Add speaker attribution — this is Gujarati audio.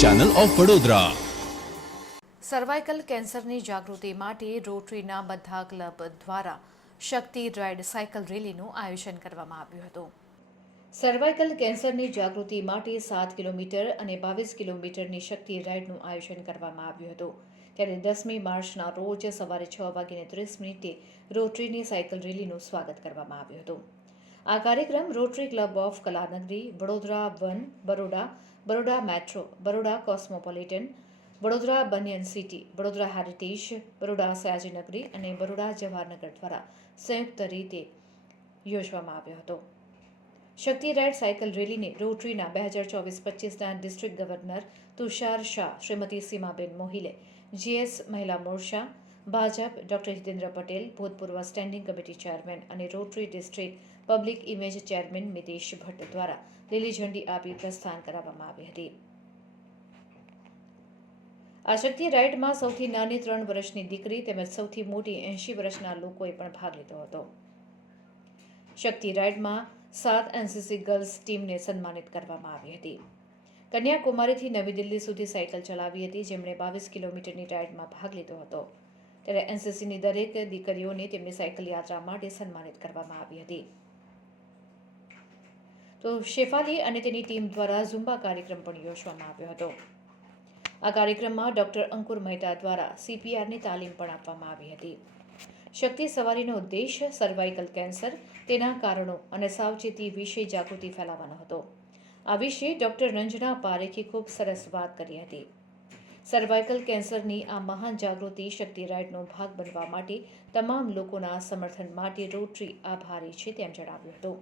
Speaker 1: ચેનલ ઓફ વડોદરા
Speaker 2: સર્વાઇકલ કેન્સરની જાગૃતિ માટે રોટરીના બધા ક્લબ દ્વારા શક્તિ રાઇડ સાયકલ રેલીનું આયોજન કરવામાં આવ્યું હતું. સર્વાઇકલ કેન્સરની જાગૃતિ માટે સાત કિલોમીટર અને બાવીસ કિલોમીટરની શક્તિ રાઇડનું આયોજન કરવામાં આવ્યું હતું. ત્યારે દસમી માર્ચના રોજ સવારે છ વાગીને ત્રીસ મિનિટે રોટરીની સાયકલ રેલીનું સ્વાગત કરવામાં આવ્યું હતું. આ કાર્યક્રમ Rotary Club of Kalanagari, Vadodara one, Baroda Baroda metro, Baroda cosmopolitan, Vadodara banyan city, Vadodara heritage, Baroda Sayajinagari અને બરોડા જવાહરનગર દ્વારા સંયુક્ત રીતે યોજવામાં આવ્યો હતો. શક્તિ રાઇડ સાયકલ રેલીને રોટરીના બે હજાર ચોવીસ પચીસના district governor Tushar Shah, Shrimati Seemaben Mohile, GS મહિલા મોરચા ભાજપ, ડોક્ટર હિતેન્દ્ર પટેલ, ભૂતપૂર્વ સ્ટેન્ડિંગ કમિટી ચેરમેન અને Rotary district public image chairman Mitesh Bhatt દ્વારા લીલી ઝંડી આપી પ્રસ્થાન કરાવવામાં આવી હતી. આ શક્તિ રાઇડમાં સૌથી નાની ત્રણ વર્ષની દીકરી તેમજ સૌથી મોટી એંશી વર્ષના લોકોએ પણ ભાગ લીધો હતો. શક્તિ રાઇડમાં સાત એનસીસી ગર્લ્સ ટીમને સન્માનિત કરવામાં આવી હતી. કન્યાકુમારીથી નવી દિલ્હી સુધી સાયકલ ચલાવી હતી. જેમણે બાવીસ કિલોમીટરની રાઇડમાં ભાગ લીધો હતો. ત્યારે એનસીસીની દરેક દીકરીઓને તેમની સાયકલ યાત્રા માટે સન્માનિત કરવામાં આવી હતી. તો શેફાલી અને તેની ટીમ દ્વારા ઝુંબા કાર્યક્રમ પણ યોજવામાં આવ્યો હતો. આ કાર્યક્રમમાં ડોક્ટર અંકુર મહેતા દ્વારા સીપીઆરની તાલીમ પણ આપવામાં આવી હતી. શક્તિ સવારીનો ઉદ્દેશ સર્વાઇકલ કેન્સર તેના કારણો અને સાવચેતી વિશે જાગૃતિ ફેલાવવાનો હતો. આ વિશે ડોક્ટર રંજના પારેખે ખૂબ સરસ વાત કરી હતી. સર્વાઇકલ કેન્સરની આ મહાન જાગૃતિ શક્તિ રાઇડનો ભાગ બનવા માટે તમામ લોકોના સમર્થન માટે રોટરી આભારી છે તેમ જણાવ્યું હતું.